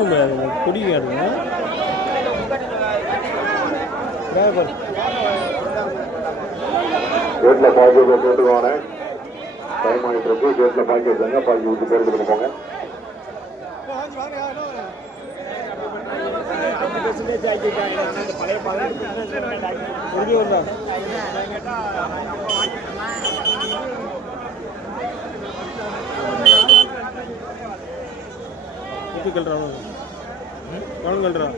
இவ்வளோ சித்தனம் கொடி காடுங்க. கேட்ல பாக்கி போட்டுக்கோங்க டைம் ஆகிட்டு இருக்கு கேட்ல பாக்கி வச்சாங்க பாக்கி விட்டு பேர் எடுத்துட்டு போங்க கல்றா கவனம் கல்றா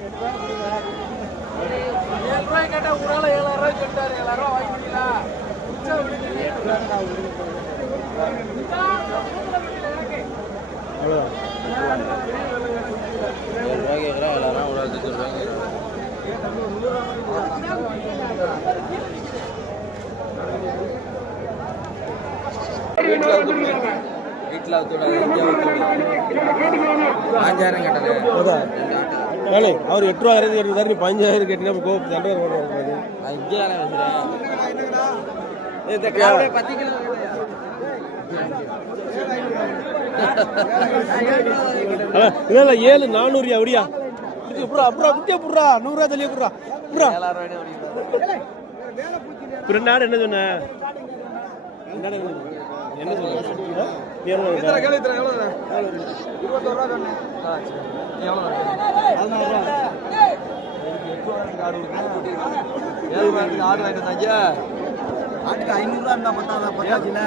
வீட்டில் அவுத்துவிடாது இங்கே அவுத்துவிடாது பாஞ்சாயிரம் கட்டணே அதான். வேலை. அவர் எட்டு ரூபா இறந்து எட்டு தரணும் பதினஞ்சாயிரம் தண்டை வருவாங்க பத்து கிலோ இல்லை இல்லை ஏழு நானூறு அப்படியா? புறா புறா குட்டியா புறா நூறுரூவா தள்ளியா புறா புறா ஏழாயிரம் பிற நாடு என்ன சொன்ன? என்ன சொன்ன? என்ன சொன்ன நீ எவ்வளவு இருக்கா? ஆட்டுக்கு ஐநூறுரூவா இருந்தால் பத்தாதா பத்தாச்சுல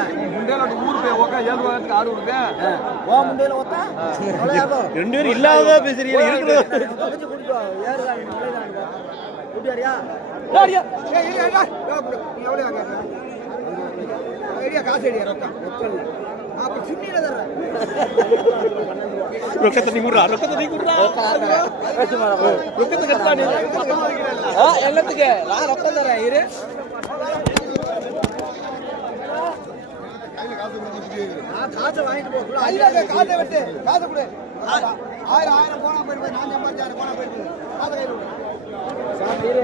ஊர் போய் உக்கா ஏழு ஆடு விடுறேன் ஓ முண்டையில் ஒத்தா ரெண்டு பேரும் இல்லாத பேசுறீங்க காசு ரொக்கத்தை நீ ரொக்கத்தை நீ குடுறா ரொக்கத்தை கட்டா நீ எல்லாத்துக்கு நான் ரொக்கம் தரேன் இரு காசை விட்டு. காசை கொடு. ஆயிரம் ஆயிரம் போனா போயிட்டு நான் சம்பாதிச்சாயிரம் போனா போயிட்டு காசை கையில் விடு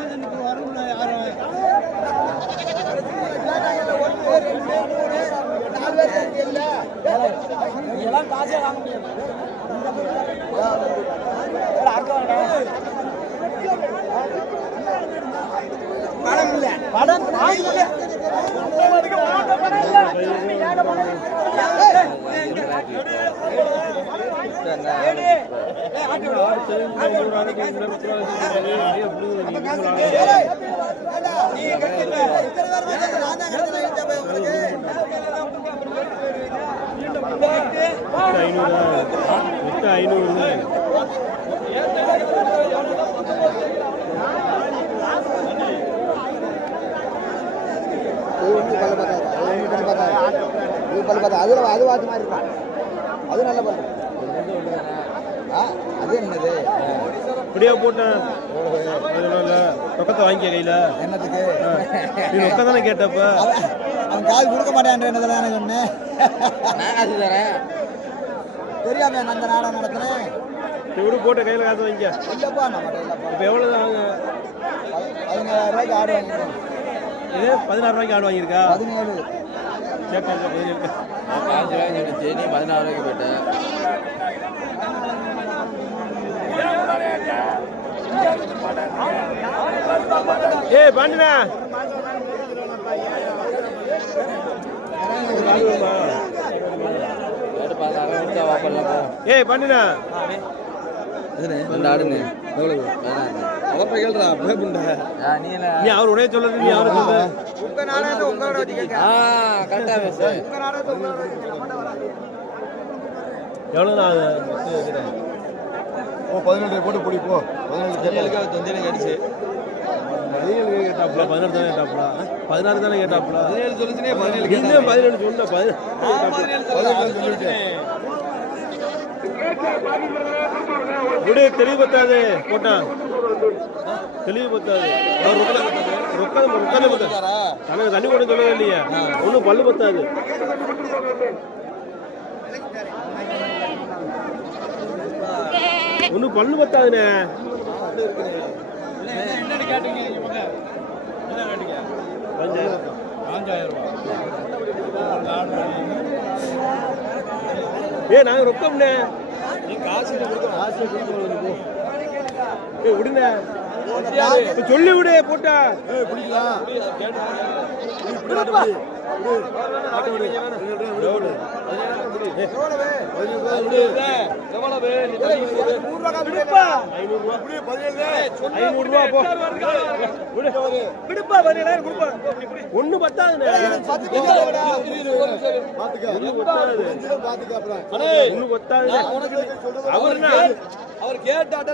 கை வருது என்ன புண்டாக்கி ஐநூறு எட்டு ஐநூறு அதுல அது வாத்து மாதிரி இருக்கும் அது நல்ல அது என்னது இப்படியே போட்டேன். ரொக்கத்தை வாங்கிக்க கையில. என்னத்துக்கு நீ ரொக்கம் தானே கேட்டப்ப? அவன் காது கொடுக்க மாட்டேன் எனக்கு ஒண்ணு நான் காசு தரேன் தெரியாம அந்த நாடகம் நடத்துறேன் இப்படி போட்டு கையில காசு வாங்கிக்க. இல்லப்பா நம்ம இப்போ எவ்வளவு வாங்க? பதினேழாயிரம் ரூபாய்க்கு ஆடு வாங்கிக்கிறேன் இது பதினாறு ரூபாய்க்கு ஆடு வாங்கியிருக்கா? பதினேழு. சரி, பதினேழு. பாஞ்சு ரூபாய்க்கு நீ பதினாறு ரூபாய்க்கு போயிட்டேன். ஏய் பாண்டினா ஆடு பதினாறு கொடுத்தா வாப்பெல்லாம் போ ஏய் ரெண்டு ஆடுன்னு எவ்வளவு? அவர்கிட்ட கேள்றா அப்படியே புண்டை. ஆ நீ என்ன? நீ அவர் உடைய சொல்றது நீ அவரை சொல்ற. உங்க நாடகத்தை உங்களோட ஆ கரெக்டா பேசு. உங்க நாடகத்தை உங்களோட வச்சு நம்மகிட்ட வராது. எவ்வளோ நான் பதினெட்டு போட்டு பிடி போ. பதினெட்டு கேட்கல தொந்தியில கடிச்சு பதினேழு கேட்டாப்ல பதினாறு தானே கேட்டாப்ல பதினாறு தானே கேட்டாப்ல பதினேழு சொல்லுச்சுனே பதினேழு இன்னும் பதினேழு பதினேழு. விடு தெளிவு பத்தாது போட்டான் தெளிவு பத்தாது. அவர் ரொக்க ரொக்க ரொக்கமே பத்தாது எனக்கு தண்ணி கூட சொல்லவே இல்லையா. ஒன்றும் பல்லு பத்தாது. ஒன்றும் பல்லு பத்தாதுண்ணே ஏ நாங்க ரொக்கம்ண்ணே ஏய் விடுண்ணே இப்ப சொல்லி விடு போட்டா. ஐநூறுரூவா போ விடுப்பா பதினேழாயிரம் கொடுப்பா ஒண்ணு பத்தாது ஒண்ணு பத்தாது அவர்னா அவர் கேட்டாட்ட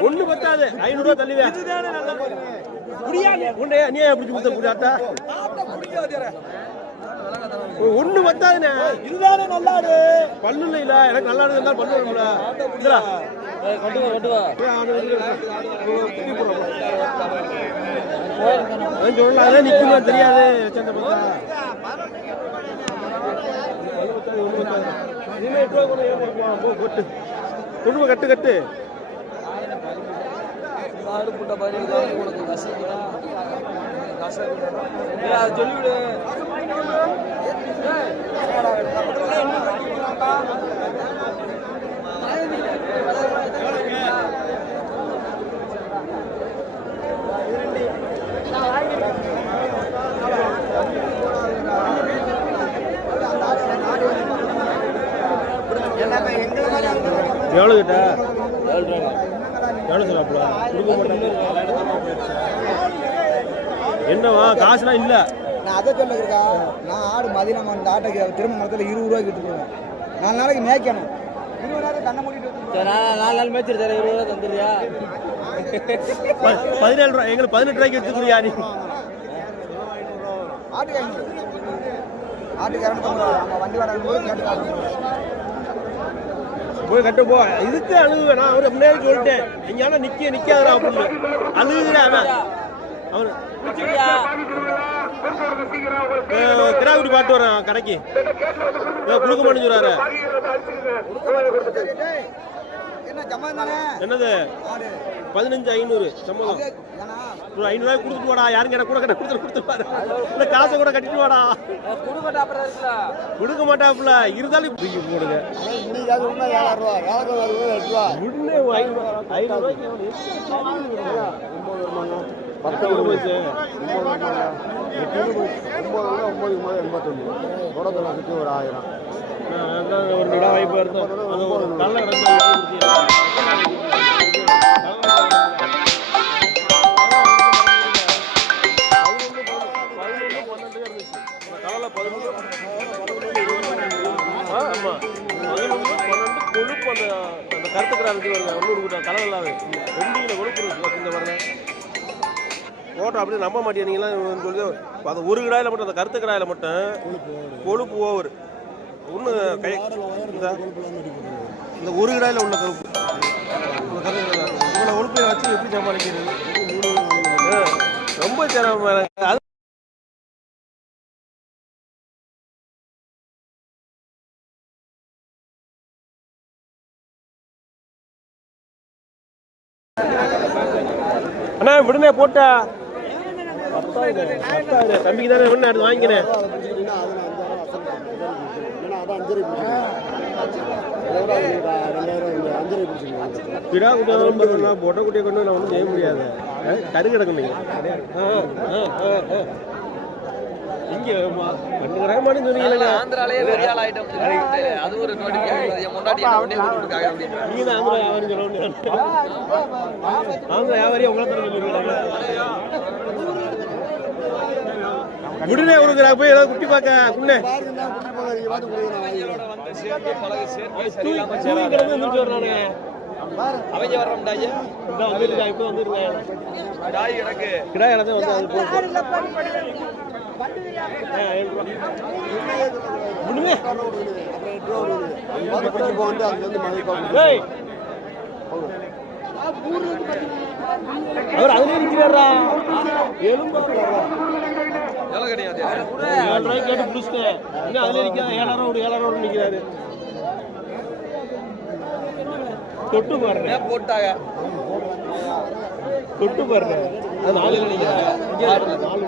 ஒண்ணு பத்தாது. ஐநூறு ரூபா தள்ளிவே பிடிச்சி கொடுத்த ஒண்ணு பத்தாதுண்ணே இதுதானே நல்லாடு. பல்லு இல்ல எனக்கு நல்லா இருந்தா பல்லு வரும்ல. இதுடா கொண்டு வா கொண்டு வா. சொல்லலாம், நிக்குமா? தெரியாது சண்டை பார்த்தா. பல்லு பத்தாது, ஒண்ணு பத்தாது. இனிமே எட்டு ரூபா கொண்டு ஏன் கொடுப்பான்? போ, கொட்டு. கொண்டு போய் கட்டு மாடு புட்ட பதினேழு தான் உனக்கு கஷ்டம் ஏய், அது சொல்லிவிடு எவ்வளோ கிட்ட. ஏழு எவ்வளோ சொல்லாப்புல என்னவா காசுலாம் இல்லை. நான் அதை சொல்லுறா நான் ஆடு மதியம் அந்த ஆட்டை திரும்ப நேரத்தில் இருபது ரூபாய்க்கு விட்டு போவேன். நாலு நாளைக்கு மேய்க்கணும். இருபது நாளைக்கு கண்ணை மூடிட்டு வந்து- சரி நான் நாலு நாள் மேய்ச்சிட்டு தரேன் இருபது ரூபா தந்துடுறியா? பதினேழு ரூபா எங்களுக்கு பதினெட்டு ரூபாய்க்கு எடுத்துக்கிறியா நீ? ஆட்டுக்கு ஐநூறு ஆட்டுக்கு இரநூத்தம்பது ரூபா நம்ம வண்டி வாடகை போய் கேட்டு போய் கட்ட போ. இதுக்கு அழுகுவே நான் அவரை முன்னாடி சொல்லிட்டேன். எங்கேயாலும் நிக்க நிக்காதடா அப்படின்னு. அழுகுறேன் அவன். அவன் கிடாக்குடி பாட்டு வரான் கடைக்கு. கொடுக்க மாட்டேன்னு சொல்றாரு. என்னது? பதினஞ்சு ஐநூறு. ஏன்னா ஒரு ஐநூறுவாய் கொடுத்துட்டு வாடா யாரும் கேட்ட கூட கட்ட கொடுத்துட்டு கொடுத்துருவாரு. இந்த காசை கூட கட்டிட்டு வாடா. கொடுக்க மாட்டாப்புல இருந்தாலும் தூக்கி போடுங்க. உடனே ஐநூறு ஐநூறுவாய்க்கு பத்து போச்சு ஒரு ஆயிரம் நான் அதான் ஒரு நிலா வாய்ப்பு இருந்தோம் ஒரு நல்ல அந்த கருத்துக்கிற இருக்கு வருங்க. உள்ளூர் கூட்டம் கலர் வெண்டியில் கொடுக்குறது இந்த அப்படியே நம்ப மாட்டேனீங்களா சொல்லி அந்த ஒரு கிடாயில மட்டும் அந்த கருத்து கிடாயில் மட்டும் கொழுப்பு ஓவர். ஒன்று கை இந்த இந்த ஒரு கிடாயில உள்ள கருப்பு இவ்வளோ ஒழுப்பை வச்சு எப்படி சமாளிக்கிறது? ரொம்ப சிரமம் அது அண்ணா விடுனே போட்டா. தம்பிக்கு தானே வேணும் எடுத்து வாங்கினேன் பிடா குட்டியா குட்டியை கொண்டு நான் ஒன்றும் செய்ய முடியாது. கரு கிடக்கு நீங்க இங்க ரெண்டு கிராமம் சொன்னீங்களா ஆந்திராலே பெரிய ஆள் ஆயிட்டோம் அது ஒரு நோட்டிஃபிகேஷன் முன்னாடி நீங்க தான் ஆந்திரா வியாபாரி உங்களை விடுனே கிரா போய் ஏதாவது குட்டி பார்க்க குண்ணே அவங்க வர்றோம்டா ஐயா வந்துருக்கா இப்போ வந்துருக்கேன் டாய் எனக்கு கிடா எல்லாத்தையும் வந்து அது போட்டு வந்து அவர் அதுலயே நிக்கிறாரா எலும்பா கிடையாது ஏழு கேட்டு பிடிச்சிட்டேன் இன்னும் அதுலயே நிக்கிறார். ஏழாயிரம் ஒரு ஏழாயிரம் ஒரு நிக்கிறாரு. தொட்டு பாருங்க. போட்டாங்க தொட்டு பாருங்க. அது நாலு நாலு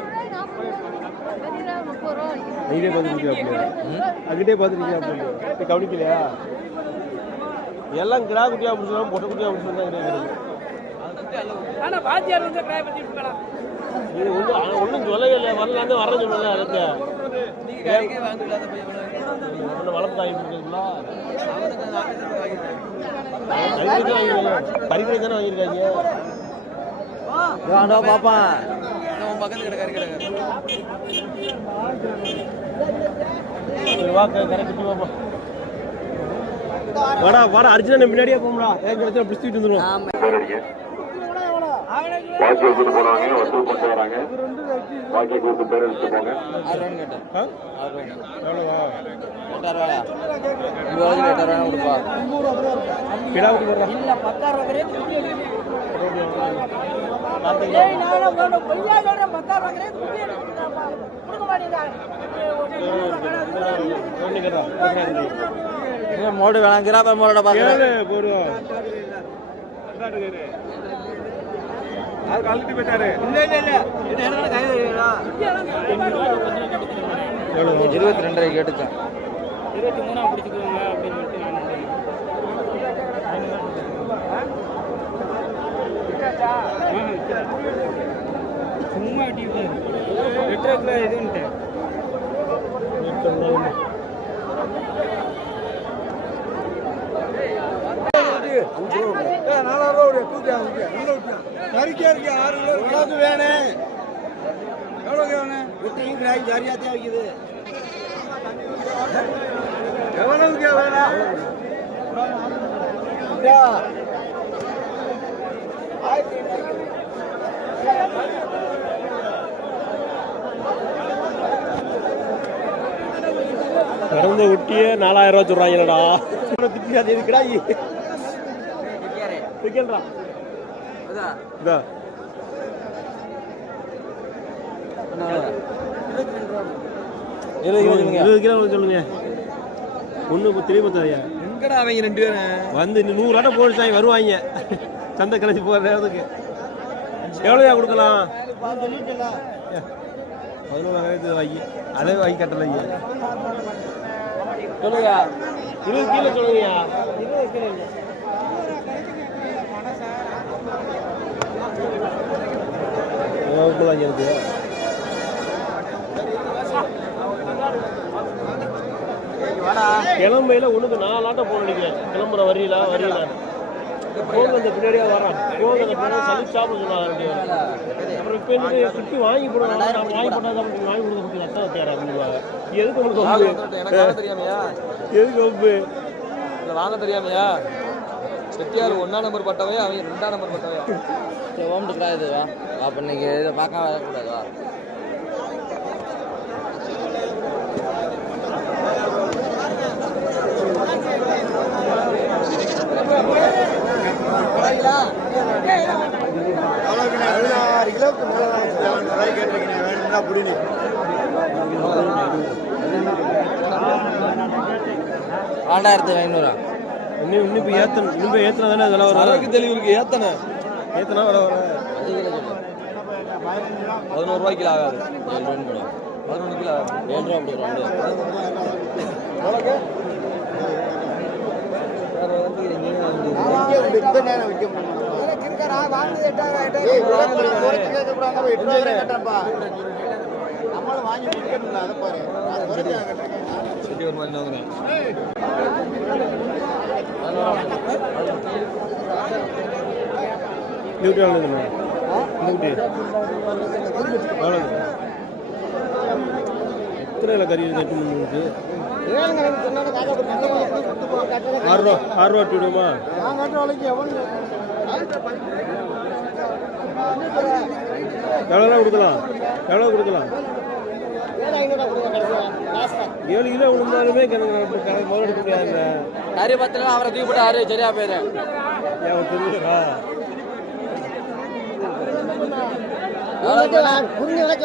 தரணும் கறி க- க- என்ன? நீங்களே பார்த்துருக்கீங்க அங்கிட்டே பார்த்துருக்கீங்க கவனிக்கலையா? எல்லாம் கிடா குட்டியா பிடிச்சலாம் பொட்டை குட்டியா பிடிச்சலாம் கிடையாது ஆனா வாத்தியார் வந்து கிராய பத்தி விட்டுக்கலாம் இது ஒன்றும் ஒன்றும் சொல்லவே இல்லை வரலான்னு வர சொல்லல அதுக்கு. வாங்க வளர்ப்பு தாங்கி கொடுக்குறீங்களா பரிந்துரை தானே வாங்கியிருக்காங்க? பாப்பான் பக்கத்து கடை கறி கடை கரை குட்டி வாடா வாடா அர்ஜுனா முன்னாடியே போம்டா. ஏன் கிடைச்சா பிடிச்சிட்டு வந்துடும் போனாங்க வசூல் வராங்க பேர் போங்க எட்டாயிரம் ரூபாயா கொடுப்பா மோடு கிராப்ப மோட பாக்குறேன் கேளு போடுவோம். அது கழட்டி போயிட்டாரு. எவ்வளோ இருபத்தி ரெண்டரை கேட்டுச்சேன் இருபத்தி மூணா பிடிச்சிக்குவாங்க அப்படின்னு சொல்லிட்டு நான் நினைக்கிறேன். ஆ, விக்கிறேன். சும்மா டிவி லிட்டருக்குள்ள இதுன்ட்டு எவ்வளவுக்கு பிறந்த ஒட்டியே நாலாயிரம் ரூபா சொல்றாங்கடா. திட்டி அது எதுக்குடா விற்கன்றா இதா இருபது கிலோ சொல்லுங்க. ஒன்று இப்போ தெளிவு பத்தாதையா எங்கடா அவங்க ரெண்டு பேரும்? வந்து இன்னும் நூறு ஆட்டம் போட்டுட்டாங்க வருவாங்க. சந்தை கழிச்சு போகிற நேரத்துக்கு. எவ்வளோயா கொடுக்கலாம்? பதினோராயிரத்து வாங்கி. அதே வாங்கி கட்டலைங்க சொல்லுங்க இருபது கிலோ சொல்லுங்கய்யா. முப்பதாங்க இருக்கு? கிளம்பையில ஒண்ணுக்கு நாலு ஆட்டம் போன நினைக்கிறேன். கிளம்புற வரியில வரியில. போங்க அந்த பின்னாடியே வரான். போங்க அந்த பின்னாடி சளி சாப்பிட சொன்னாங்க. அப்புறம் இப்போ என்ன வாங்கி போடுவாங்க நம்ம வாங்கி போட்டா தான் வாங்கி கொடுக்க குட்டி நஷ்டம் வைக்கிறாரு அப்படின்வாங்க எதுக்கு உங்களுக்கு எதுக்கு இல்லை வாங்க தெரியாமையா? செட்டியார் ஒன்னா நம்பர் பட்டவையா? அவங்க ரெண்டாம் நம்பர் பட்டவையா? சரி ஓம்ட்டு கிடையாது வா. அப்போ இன்னைக்கு இதை பார்க்க வரக்கூடாது வா ரெண்டாயிரத்தி ஐநூறா? இன்னும் இன்னும் இப்போ ஏற்றணும் இன்னும் இப்போ ஏற்றினா தானே அதெல்லாம் வரும் தெளிவு ஏற்றினா வர வர. பதினோரு ரூபாய் கிலோ ஆகாது. ஏழு ரூபான்னு போடும் பதினொன்று கிலோ ஆகாது. ஏழு ரூபா அப்படி ரெண்டு வேற வந்து எங்கேயும் வந்து வாங்கினது எட்டாயிரம் எட்டாயிரம் நம்மளும் வாங்கி முடிக்கணும்ல அதை பாரு டியூட்டி எவ்வளோதுண்ணா டியூட்டி எவ்வளோது எத்தனை கறி கட்டி முடிஞ்சு ஆறுரூவா ஆறுரூவா டியூடுமா எவ்வளோ கொடுக்கலாம்? எவ்வளோ கொடுக்கலாம்? ஏழு கிலோ விழுந்தாலுமே கணக்கு முதல் எடுக்க முடியாதுங்க கறி பத்திரம் அவரை தூக்கி போட்டு ஆறு சரியா ஏன் தெரியுதா? புரிஞ்சு வர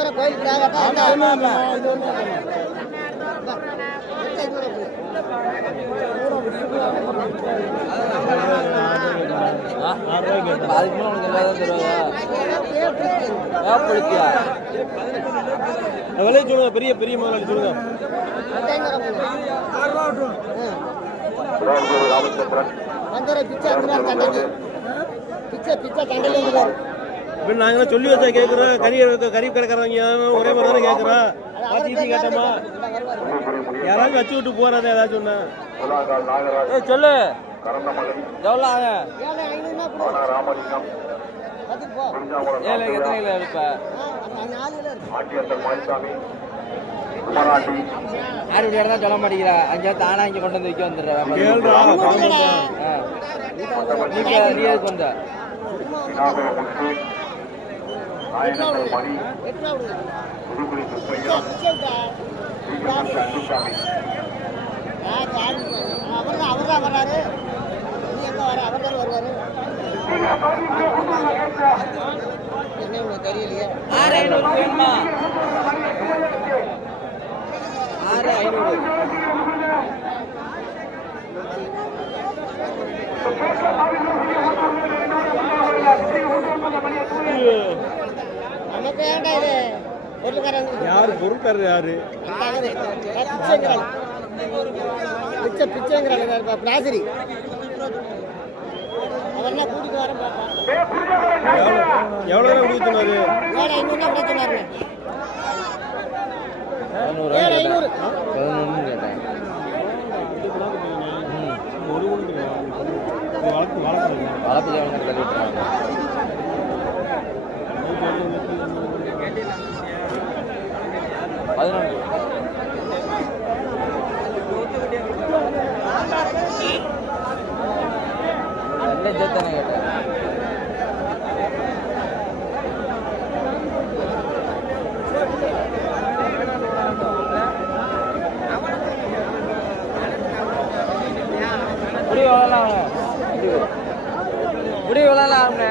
அதுக்கு மேலே உனக்கு எல்லாரும் தருவாங்க? ஏன் விலை சொல்லுங்க பெரிய பெரிய முதலாளி சொல்லுங்க திருவாரூர் பிச்சை பிச்சை பிச்சை இப்போ நாங்களாம் சொல்லி வச்சா கேட்குறோம் கறி கறி கிடக்குறாங்க ஒரே மாதிரி தானே கேட்குறோம் பார்த்து கேட்டோமா? யாராவது வச்சு விட்டு போறாதே ஏதாவது சொன்னேன். ஏய் சொல்லு. கரந்தமலை எவ்வளோ ஆக ஏழை ஐநூறுனா கொடு. ஆனா ராமலிங்கம். ஆறு தான் சொல்ல மாட்டேங்கிறா? அங்கே தானா இங்கே கொண்டு வந்து வைக்க வந்துடுற கேள்றா நீ எதுக்கு வந்த? அவர் தான் வர்றாரு நீ எங்க வர அவர் தான் வருவாரு என்ன தெரியலையே. ஆறு ஐநூறு வேணுமா ஆறு ஐநூறு நமக்கு ஏன்டா இது பொருளுக்காரங்க யாரு? பொருள் தர்றது யாரு பிச்சைங்கிறாள். பிச்சை பிச்சைங்கிறாள். பிராசரி அவர்னா கூட்டிட்டு வரேன் பாப்பா எவ்வளோ எவ்வளோ கொடுக்க சொன்னாரு ஏழு ஐநூறுனா கூட சொன்னாரு பதினோரு ஏழு ஐநூறு பதினொன்று கேட்டேன் ஒரு கொடுக்குங்க வளர்த்து தள்ளி விட்டுறாங்க பதினொன்று. நல்ல ஜெத்தனை கேட்டேன் முடி எவ்வளோ ஆகும் முடி எவ்வளோ ஆகுங்க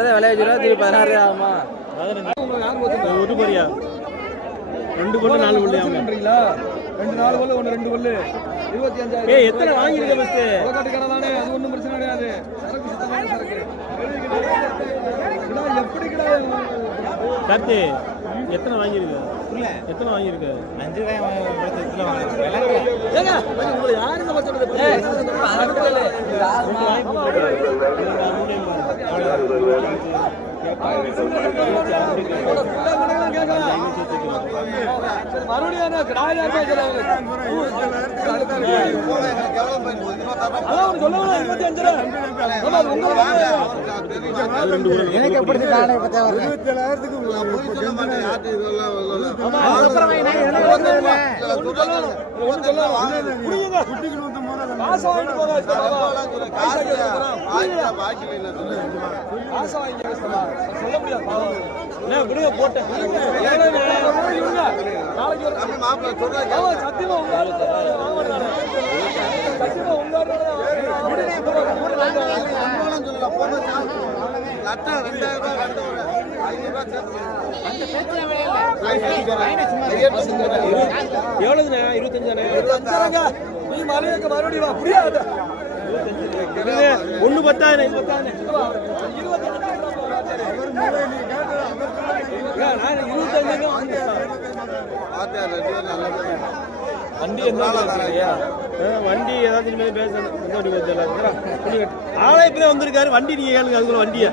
தான் விளைய வச்சுருவா திருப்பி பதினாறு தான் ஆகுமா? ஒரு பரியா ரெண்டு பல்லு நாலு ஆமா. பண்றீங்களா ரெண்டு நாலு பல்லு ஒன்று ரெண்டு பல்லு இருபத்தி அஞ்சாயிரம் ஏய் எத்தனை வாங்கிருக்க ஃபர்ஸ்ட் உலகாட்டுக்கார தானே அது ஒன்றும் பிரச்சனை கிடையாது. சரக்கு சுத்தமான சரக்கு. எப்படி கிடா கார்த்தி. எத்தனை வாங்கியிருக்க எத்தனை வாங்கியிருக்க அஞ்சு ஏங்க உங்களை யாருங்க வச்சுட்டு இருபத்தி எனக்கு எப்படி காசு வாங்கிட்டு பாபா. காசு வாங்கி. சொல்ல முடியாது போட்டேன் இவங்க நாளைக்கு ஒரு ஆமா, சத்தியமா உங்க ஆளு தான் வாங்க நீ மலையக்க மறுபடியும் வா பத்தாயிரம் பத்தாயிரம் இருபத்தஞ்சு வண்டி வண்டி ஏதாச்சும் இனிமேல் பேசணும். வச்சல ஆளே இப்பதான் வந்திருக்காரு. வண்டி நீங்க கேளுங்க அதுக்குள்ள வண்டியை.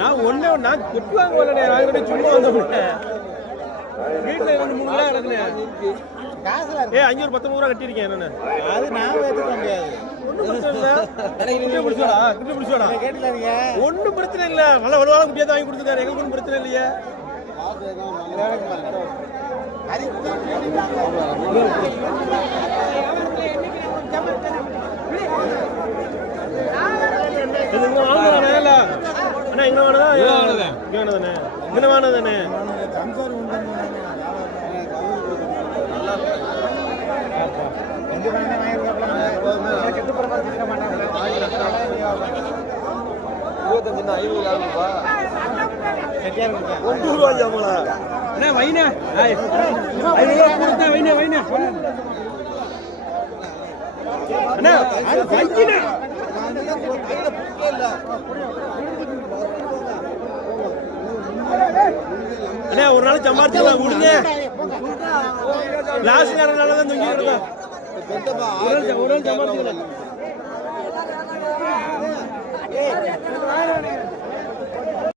நான் ஒண்ணே ஒண்ணு, நான் கொட்டு வாங்க சும்மா வந்தேன் வீட்டுல ரெண்டு மூணு கிலோ கிடக்குனே ஏ அஞ்சூறு பத்தொன்பது ரூபா கட்டியிருக்கேன் என்னன்னு? அது நான் ஏற்றுக்க முடியாது. ஒண்ணும் பிரச்சனை இல்ல. கிட்ட பிடிச்சோடா கிட்ட பிடிச்சோடா ஒண்ணும் பிரச்சனை இல்ல. நல்ல வலுவான குட்டியா வாங்கி கொடுத்துருக்காரு. எங்களுக்கு ஒன்றும் பிரச்சனை இல்லையே. இது இங்க வாங்கினதானே இல்ல அண்ணா இங்க வாங்கினதா இங்க வாங்கினதானே இங்க வாங்கினதானே இருபத்தஞ்சு ஐநூறு ஆகுதுப்பா ஒன்று ரூபா ஜாமலா அண்ணா வைனே ஐநூறு ரூபா கொடுத்தேன். வைனே வைனே அண்ணா வைக்கினே அண்ணா ஒரு நாள் சம்பாரிச்சுக்கலாம் கொடுங்க. லாஸ்ட் நேரம் தான் தொங்கி கிடக்கும் ஒரு நாள் ஒரு நாள் சம்பாரிச்சுக்கலாம். ஏய் வாடா வாடா